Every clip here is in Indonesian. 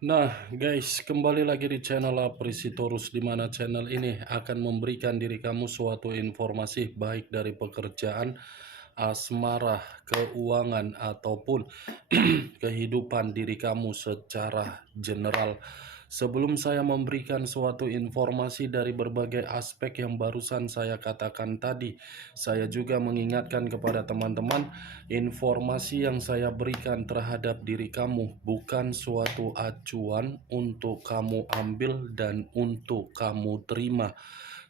Nah guys, kembali lagi di channel Aprisitorus, di mana channel ini akan memberikan diri kamu suatu informasi baik dari pekerjaan, asmara, keuangan, ataupun kehidupan diri kamu secara general. Sebelum saya memberikan suatu informasi dari berbagai aspek yang barusan saya katakan tadi, saya juga mengingatkan kepada teman-teman, informasi yang saya berikan terhadap diri kamu bukan suatu acuan untuk kamu ambil dan untuk kamu terima.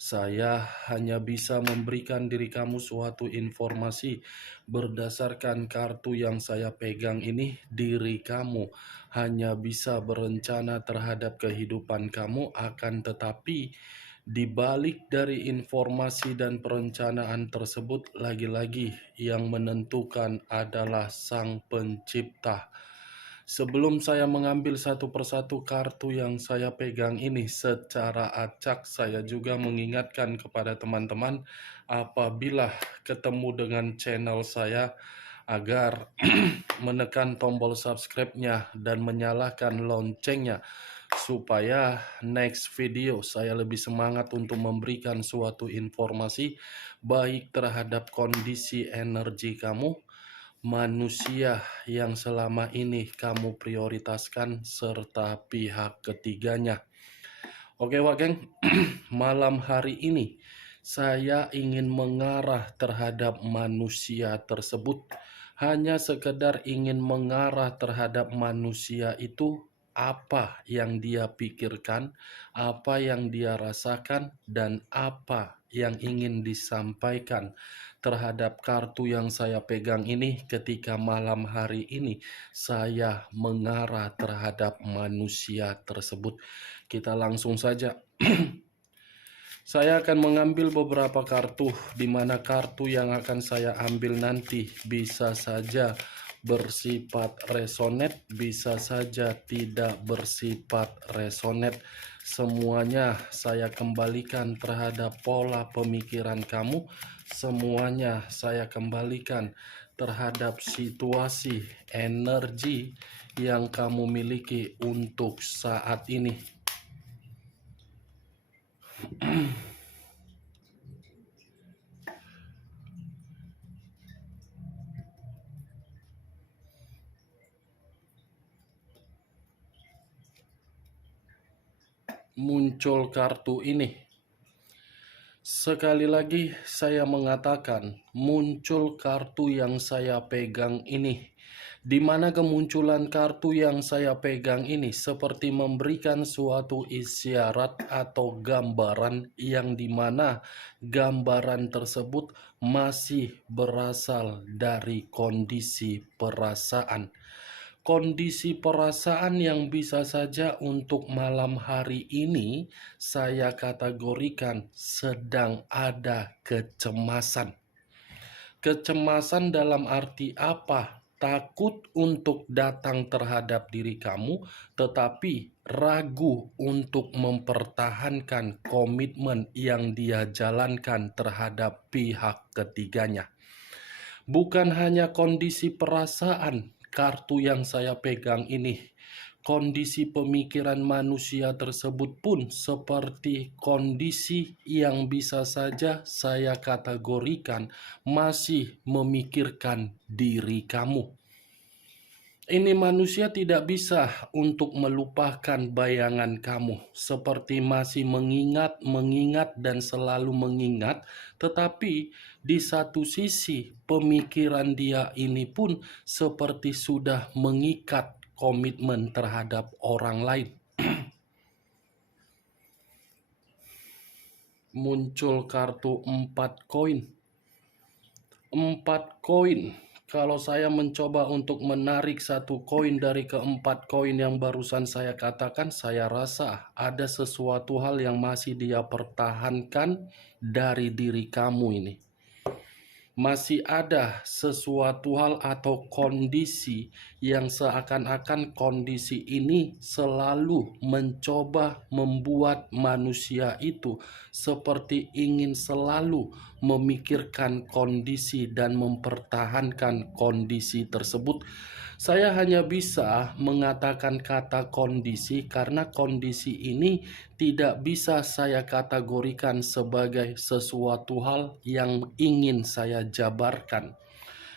Saya hanya bisa memberikan diri kamu suatu informasi berdasarkan kartu yang saya pegang ini. Diri kamu hanya bisa berencana terhadap kehidupan kamu, akan tetapi di balik dari informasi dan perencanaan tersebut, lagi-lagi yang menentukan adalah Sang Pencipta. Sebelum saya mengambil satu persatu kartu yang saya pegang ini secara acak, saya juga mengingatkan kepada teman-teman apabila ketemu dengan channel saya agar menekan tombol subscribe-nya dan menyalakan loncengnya supaya next video saya lebih semangat untuk memberikan suatu informasi baik terhadap kondisi energi kamu, manusia yang selama ini kamu prioritaskan, serta pihak ketiganya. Oke Wak, malam hari ini saya ingin mengarah terhadap manusia tersebut. Hanya sekedar ingin mengarah terhadap manusia itu, apa yang dia pikirkan, apa yang dia rasakan, dan apa yang ingin disampaikan terhadap kartu yang saya pegang ini. Ketika malam hari ini saya mengarah terhadap manusia tersebut, kita langsung saja. Saya akan mengambil beberapa kartu, di mana kartu yang akan saya ambil nanti bisa saja bersifat resonate, bisa saja tidak bersifat resonate. Semuanya saya kembalikan terhadap pola pemikiran kamu, semuanya saya kembalikan terhadap situasi energi yang kamu miliki untuk saat ini. Muncul kartu ini. Sekali lagi saya mengatakan, muncul kartu yang saya pegang ini. Di mana kemunculan kartu yang saya pegang ini seperti memberikan suatu isyarat atau gambaran, yang dimana gambaran tersebut masih berasal dari kondisi perasaan. Kondisi perasaan yang bisa saja untuk malam hari ini saya kategorikan sedang ada kecemasan. Kecemasan dalam arti apa? Takut untuk datang terhadap diri kamu, tetapi ragu untuk mempertahankan komitmen yang dia jalankan terhadap pihak ketiganya. Bukan hanya kondisi perasaan kartu yang saya pegang ini, kondisi pemikiran manusia tersebut pun seperti kondisi yang bisa saja saya kategorikan masih memikirkan diri kamu. Ini manusia tidak bisa untuk melupakan bayangan kamu, seperti masih mengingat dan selalu mengingat, tetapi di satu sisi pemikiran dia ini pun seperti sudah mengikat komitmen terhadap orang lain. Muncul kartu 4 koin. 4 koin. Kalau saya mencoba untuk menarik satu koin dari keempat koin yang barusan saya katakan, saya rasa ada sesuatu hal yang masih dia pertahankan dari diri kamu ini. Masih ada sesuatu hal atau kondisi yang seakan-akan kondisi ini selalu mencoba membuat manusia itu seperti ingin selalu memikirkan kondisi dan mempertahankan kondisi tersebut. Saya hanya bisa mengatakan kata kondisi karena kondisi ini tidak bisa saya kategorikan sebagai sesuatu hal yang ingin saya jabarkan.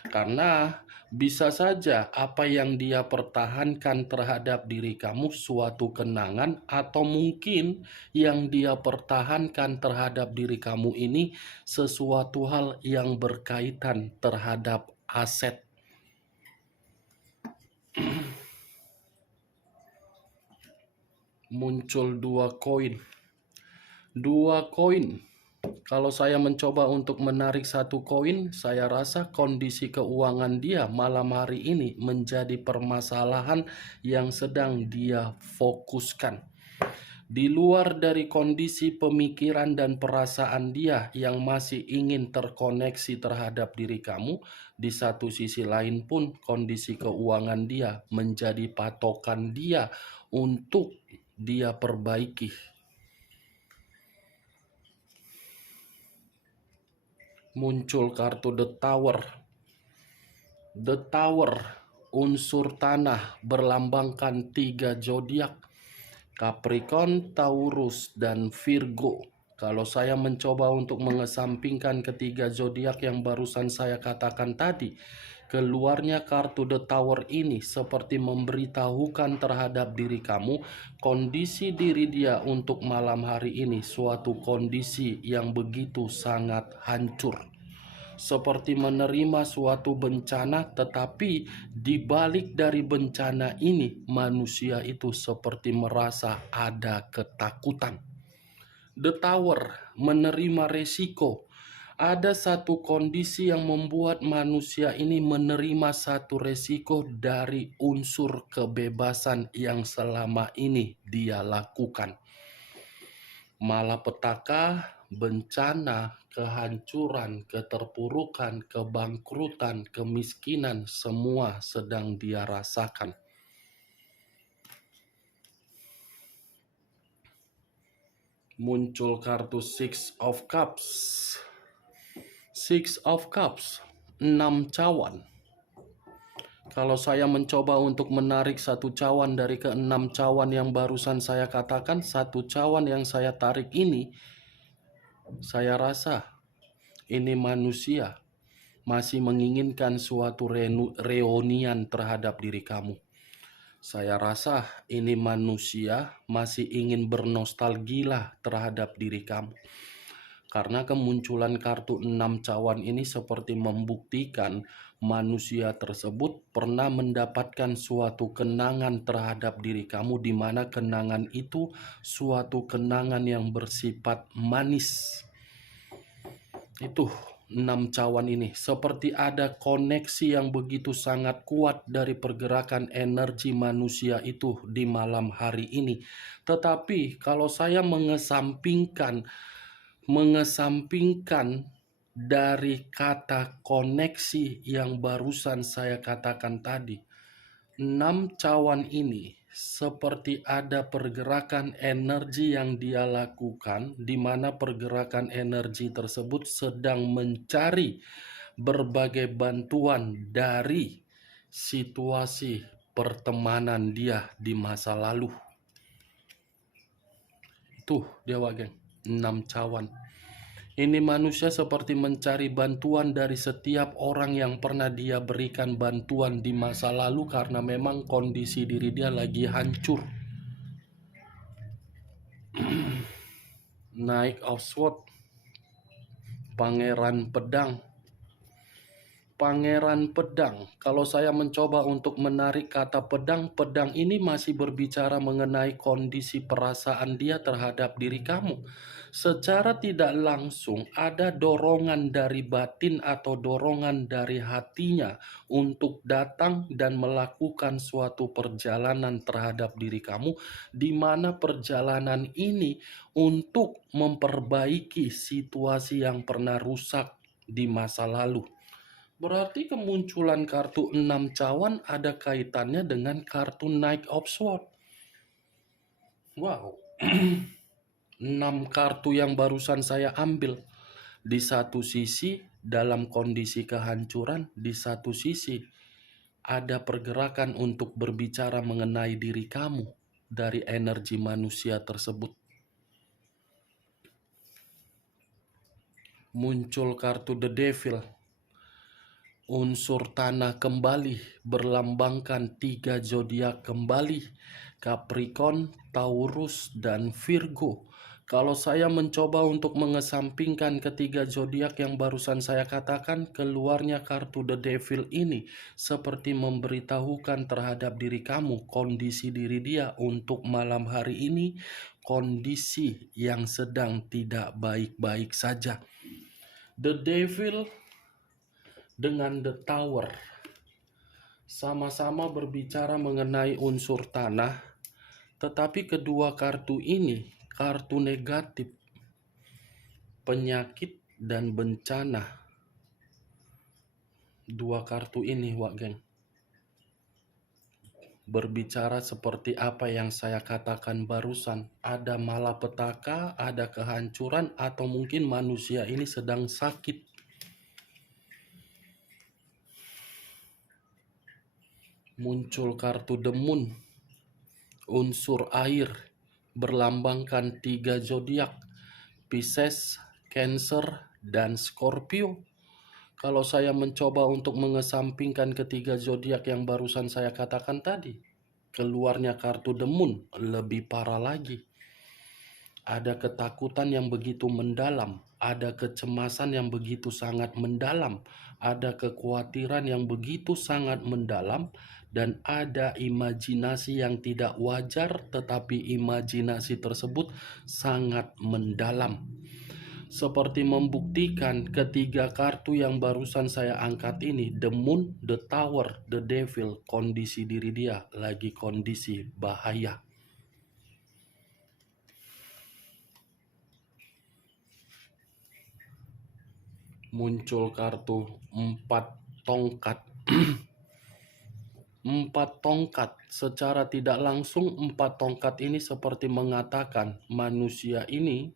Karena bisa saja apa yang dia pertahankan terhadap diri kamu suatu kenangan, atau mungkin yang dia pertahankan terhadap diri kamu ini sesuatu hal yang berkaitan terhadap aset. Muncul dua koin. Kalau saya mencoba untuk menarik satu koin, saya rasa kondisi keuangan dia malam hari ini menjadi permasalahan yang sedang dia fokuskan. Di luar dari kondisi pemikiran dan perasaan dia yang masih ingin terkoneksi terhadap diri kamu, di satu sisi lain pun kondisi keuangan dia menjadi patokan dia untuk dia perbaiki. Muncul kartu The Tower. The Tower, unsur tanah, berlambangkan 3 zodiak, Capricorn, Taurus, dan Virgo. Kalau saya mencoba untuk mengesampingkan ketiga zodiak yang barusan saya katakan tadi, keluarnya kartu The Tower ini seperti memberitahukan terhadap diri kamu kondisi diri dia untuk malam hari ini suatu kondisi yang begitu sangat hancur. Seperti menerima suatu bencana, tetapi di balik dari bencana ini manusia itu seperti merasa ada ketakutan. The Tower, menerima resiko. Ada satu kondisi yang membuat manusia ini menerima satu resiko dari unsur kebebasan yang selama ini dia lakukan. Malapetaka, bencana, kehancuran, keterpurukan, kebangkrutan, kemiskinan, semua sedang dia rasakan. Muncul kartu Six of Cups. Six of Cups, 6 cawan. Kalau saya mencoba untuk menarik satu cawan dari ke-6 cawan yang barusan saya katakan, satu cawan yang saya tarik ini, saya rasa ini manusia masih menginginkan suatu reunian terhadap diri kamu. Saya rasa ini manusia masih ingin bernostalgia terhadap diri kamu. Karena kemunculan kartu 6 cawan ini seperti membuktikan manusia tersebut pernah mendapatkan suatu kenangan terhadap diri kamu, di mana kenangan itu suatu kenangan yang bersifat manis. Itu 6 cawan ini seperti ada koneksi yang begitu sangat kuat dari pergerakan energi manusia itu di malam hari ini. Tetapi kalau saya mengesampingkan dari kata koneksi yang barusan saya katakan tadi, 6 cawan ini seperti ada pergerakan energi yang dia lakukan, di mana pergerakan energi tersebut sedang mencari berbagai bantuan dari situasi pertemanan dia di masa lalu. Itu Dewa Geng, 6 cawan. Ini manusia seperti mencari bantuan dari setiap orang yang pernah dia berikan bantuan di masa lalu, karena memang kondisi diri dia lagi hancur. Knight of Swords, Pangeran Pedang. Pangeran Pedang, kalau saya mencoba untuk menarik kata pedang, pedang ini masih berbicara mengenai kondisi perasaan dia terhadap diri kamu. Secara tidak langsung ada dorongan dari batin atau dorongan dari hatinya untuk datang dan melakukan suatu perjalanan terhadap diri kamu, di mana perjalanan ini untuk memperbaiki situasi yang pernah rusak di masa lalu. Berarti kemunculan kartu 6 cawan ada kaitannya dengan kartu Knight of Swords. Wow. 6 kartu yang barusan saya ambil. Di satu sisi dalam kondisi kehancuran, di satu sisi ada pergerakan untuk berbicara mengenai diri kamu dari energi manusia tersebut. Muncul kartu The Devil. Unsur tanah kembali, berlambangkan 3 zodiak kembali, Capricorn, Taurus, dan Virgo. Kalau saya mencoba untuk mengesampingkan ketiga zodiak yang barusan saya katakan, keluarnya kartu The Devil ini seperti memberitahukan terhadap diri kamu, kondisi diri dia untuk malam hari ini, kondisi yang sedang tidak baik-baik saja. The Devil dengan The Tower sama-sama berbicara mengenai unsur tanah, tetapi kedua kartu ini kartu negatif, penyakit dan bencana. Dua kartu ini, Wak Geng, berbicara seperti apa yang saya katakan barusan. Ada malapetaka, ada kehancuran, atau mungkin manusia ini sedang sakit. Muncul kartu The Moon, unsur air, berlambangkan 3 zodiak, Pisces, Cancer, dan Scorpio. Kalau saya mencoba untuk mengesampingkan ketiga zodiak yang barusan saya katakan tadi, keluarnya kartu The Moon lebih parah lagi. Ada ketakutan yang begitu mendalam, ada kecemasan yang begitu sangat mendalam, ada kekhawatiran yang begitu sangat mendalam, dan ada imajinasi yang tidak wajar, tetapi imajinasi tersebut sangat mendalam. Seperti membuktikan ketiga kartu yang barusan saya angkat ini, The Moon, The Tower, The Devil, kondisi diri dia lagi kondisi bahaya. Muncul kartu 4 tongkat. 4 tongkat, secara tidak langsung 4 tongkat ini seperti mengatakan manusia ini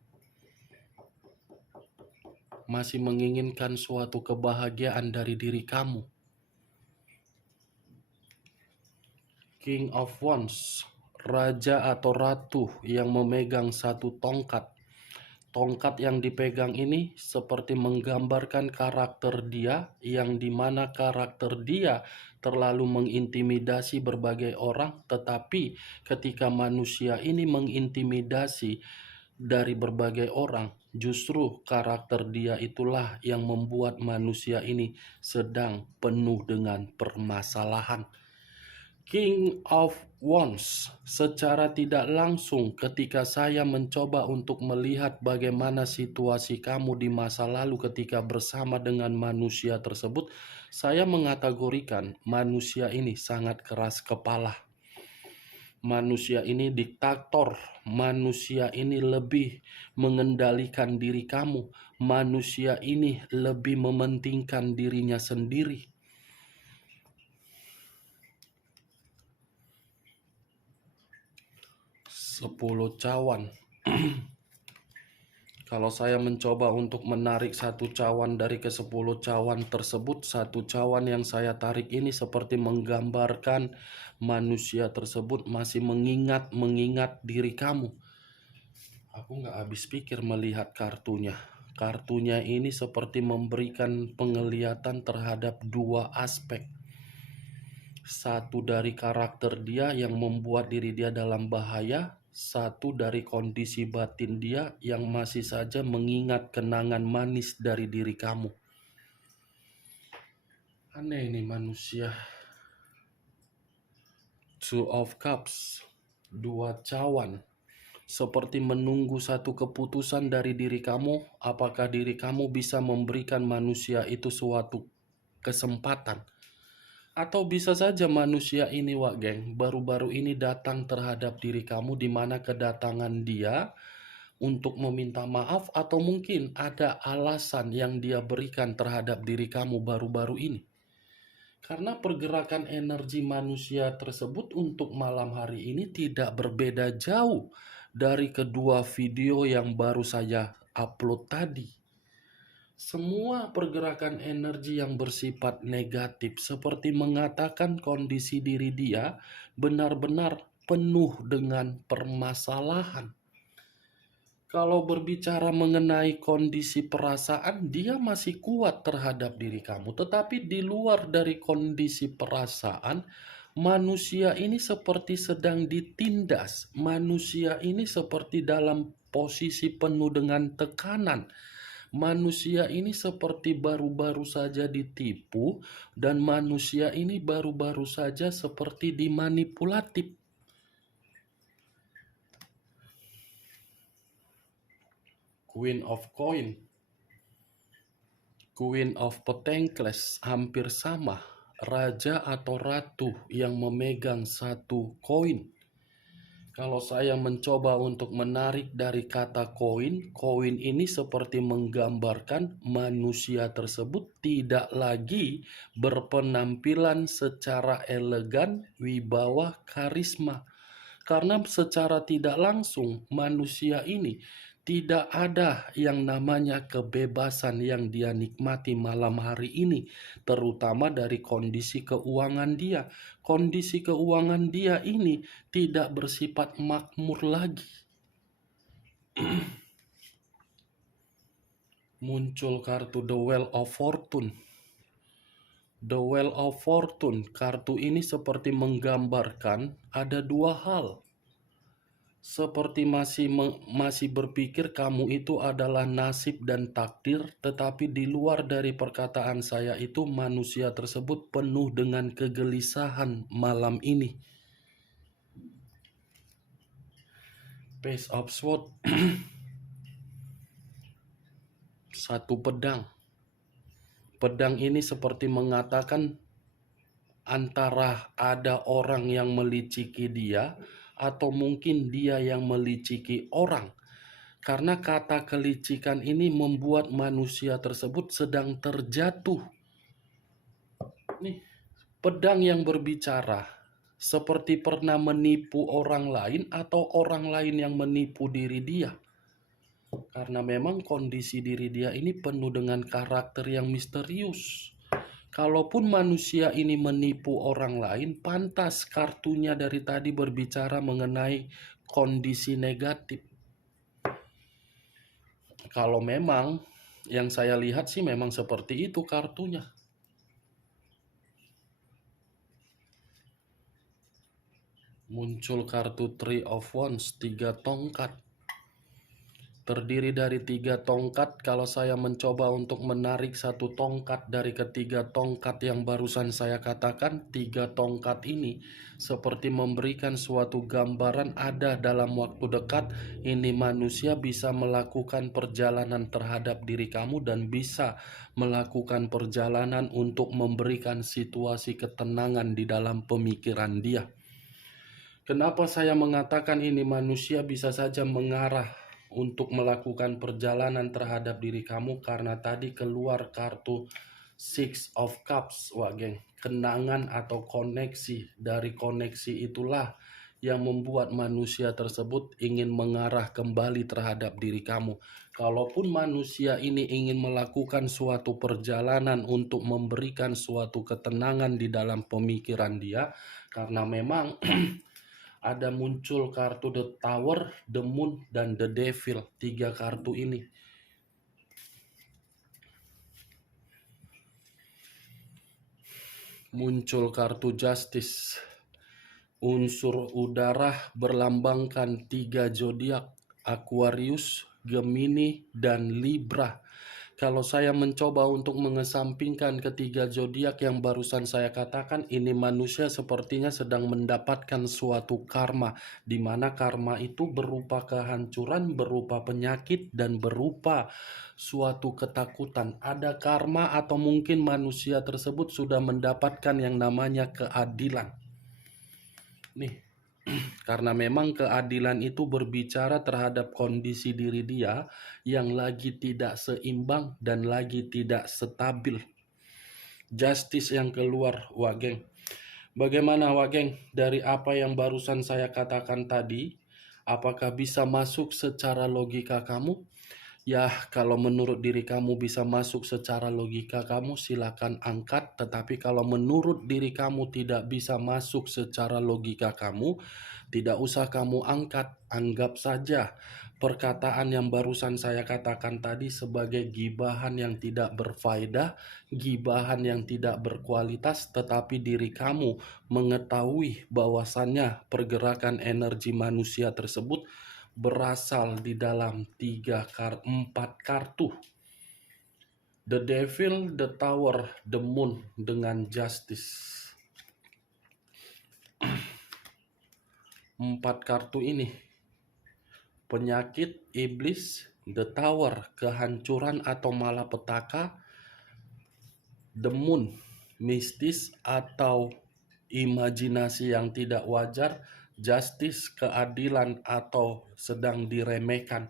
masih menginginkan suatu kebahagiaan dari diri kamu. King of Wands, raja atau ratu yang memegang satu tongkat. Tongkat yang dipegang ini seperti menggambarkan karakter dia, yang dimana karakter dia terlalu mengintimidasi berbagai orang, tetapi ketika manusia ini mengintimidasi dari berbagai orang, justru karakter dia itulah yang membuat manusia ini sedang penuh dengan permasalahan. King of Wands, secara tidak langsung ketika saya mencoba untuk melihat bagaimana situasi kamu di masa lalu ketika bersama dengan manusia tersebut, saya mengategorikan manusia ini sangat keras kepala. Manusia ini diktator, manusia ini lebih mengendalikan diri kamu, manusia ini lebih mementingkan dirinya sendiri. 10 cawan. Kalau saya mencoba untuk menarik satu cawan dari ke 10 cawan tersebut, satu cawan yang saya tarik ini seperti menggambarkan manusia tersebut masih mengingat diri kamu. Aku nggak habis pikir melihat kartunya. Kartunya ini seperti memberikan penglihatan terhadap dua aspek. Satu dari karakter dia yang membuat diri dia dalam bahaya, satu dari kondisi batin dia yang masih saja mengingat kenangan manis dari diri kamu. Aneh ini manusia. Two of Cups, 2 cawan, seperti menunggu satu keputusan dari diri kamu, apakah diri kamu bisa memberikan manusia itu suatu kesempatan. Atau bisa saja manusia ini, Wak Geng, baru-baru ini datang terhadap diri kamu, di mana kedatangan dia untuk meminta maaf, atau mungkin ada alasan yang dia berikan terhadap diri kamu baru-baru ini. Karena pergerakan energi manusia tersebut untuk malam hari ini tidak berbeda jauh dari kedua video yang baru saya upload tadi. Semua pergerakan energi yang bersifat negatif seperti mengatakan kondisi diri dia benar-benar penuh dengan permasalahan. Kalau berbicara mengenai kondisi perasaan, dia masih kuat terhadap diri kamu. Tetapi di luar dari kondisi perasaan, manusia ini seperti sedang ditindas. Manusia ini seperti dalam posisi penuh dengan tekanan. Manusia ini seperti baru-baru saja ditipu, dan manusia ini baru-baru saja seperti dimanipulatif. Queen of Coin, Queen of Pentacles hampir sama, raja atau ratu yang memegang satu koin. Kalau saya mencoba untuk menarik dari kata koin, koin ini seperti menggambarkan manusia tersebut tidak lagi berpenampilan secara elegan, wibawa, karisma. Karena secara tidak langsung manusia ini tidak ada yang namanya kebebasan yang dia nikmati malam hari ini, terutama dari kondisi keuangan dia. Kondisi keuangan dia ini tidak bersifat makmur lagi. Muncul kartu The Wheel of Fortune. The Wheel of Fortune, kartu ini seperti menggambarkan ada dua hal. Seperti masih berpikir kamu itu adalah nasib dan takdir, tetapi di luar dari perkataan saya itu manusia tersebut penuh dengan kegelisahan malam ini. Page of Swords. Satu pedang. Pedang ini seperti mengatakan antara ada orang yang meliciki dia atau mungkin dia yang meliciki orang. Karena kata kelicikan ini membuat manusia tersebut sedang terjatuh. Nih, pedang yang berbicara seperti pernah menipu orang lain atau orang lain yang menipu diri dia. Karena memang kondisi diri dia ini penuh dengan karakter yang misterius. Kalaupun manusia ini menipu orang lain, pantas kartunya dari tadi berbicara mengenai kondisi negatif. Kalau memang yang saya lihat sih memang seperti itu kartunya. Muncul kartu Three of Wands, 3 tongkat. Terdiri dari 3 tongkat. Kalau saya mencoba untuk menarik satu tongkat dari ketiga tongkat yang barusan saya katakan, 3 tongkat ini seperti memberikan suatu gambaran ada dalam waktu dekat ini manusia bisa melakukan perjalanan terhadap diri kamu dan bisa melakukan perjalanan untuk memberikan situasi ketenangan di dalam pemikiran dia. Kenapa saya mengatakan ini manusia bisa saja mengarah untuk melakukan perjalanan terhadap diri kamu? Karena tadi keluar kartu Six of Cups, wah geng. Kenangan atau koneksi. Dari koneksi itulah yang membuat manusia tersebut ingin mengarah kembali terhadap diri kamu. Kalaupun manusia ini ingin melakukan suatu perjalanan untuk memberikan suatu ketenangan di dalam pemikiran dia, karena memang ada muncul kartu The Tower, The Moon, dan The Devil. 3 kartu ini. Muncul kartu Justice. Unsur udara berlambangkan 3 zodiak, Aquarius, Gemini, dan Libra. Kalau saya mencoba untuk mengesampingkan ketiga zodiak yang barusan saya katakan, ini manusia sepertinya sedang mendapatkan suatu karma, di mana karma itu berupa kehancuran, berupa penyakit, dan berupa suatu ketakutan. Ada karma atau mungkin manusia tersebut sudah mendapatkan yang namanya keadilan. Nih, karena memang keadilan itu berbicara terhadap kondisi diri dia yang lagi tidak seimbang dan lagi tidak stabil. Justice yang keluar, wah geng. Bagaimana wah geng, dari apa yang barusan saya katakan tadi, apakah bisa masuk secara logika kamu? Ya, kalau menurut diri kamu bisa masuk secara logika kamu, silakan angkat. Tetapi kalau menurut diri kamu tidak bisa masuk secara logika kamu, tidak usah kamu angkat. Anggap saja perkataan yang barusan saya katakan tadi sebagai gibahan yang tidak berfaedah, gibahan yang tidak berkualitas, tetapi diri kamu mengetahui bahwasannya pergerakan energi manusia tersebut berasal di dalam 4 kartu. The Devil, The Tower, The Moon, dengan Justice. 4 kartu ini: penyakit, iblis; The Tower, kehancuran atau malapetaka; The Moon, mistis atau imajinasi yang tidak wajar; Justice, keadilan atau sedang diremehkan;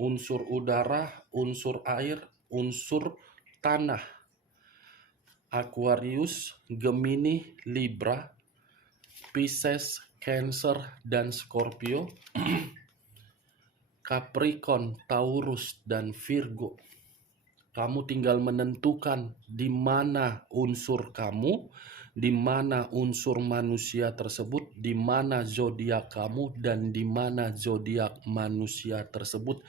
unsur udara, unsur air, unsur tanah. Aquarius, Gemini, Libra, Pisces, Cancer, dan Scorpio. Capricorn, Taurus, dan Virgo. Kamu tinggal menentukan di mana unsur kamu, di mana unsur manusia tersebut, di mana zodiak kamu, dan di mana zodiak manusia tersebut.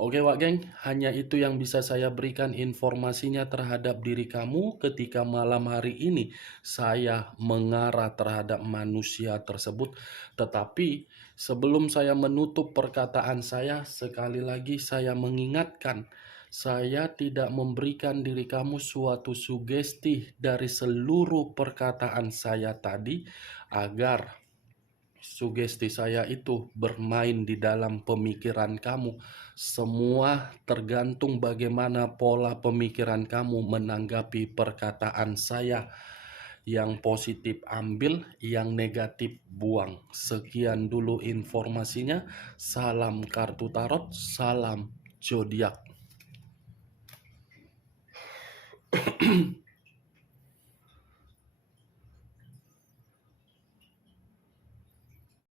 Oke Wak Geng, hanya itu yang bisa saya berikan informasinya terhadap diri kamu ketika malam hari ini saya mengarah terhadap manusia tersebut. Tetapi sebelum saya menutup perkataan saya, sekali lagi saya mengingatkan, saya tidak memberikan diri kamu suatu sugesti dari seluruh perkataan saya tadi agar sugesti saya itu bermain di dalam pemikiran kamu. Semua tergantung bagaimana pola pemikiran kamu menanggapi perkataan saya. Yang positif ambil, yang negatif buang. Sekian dulu informasinya. Salam kartu tarot, salam zodiak.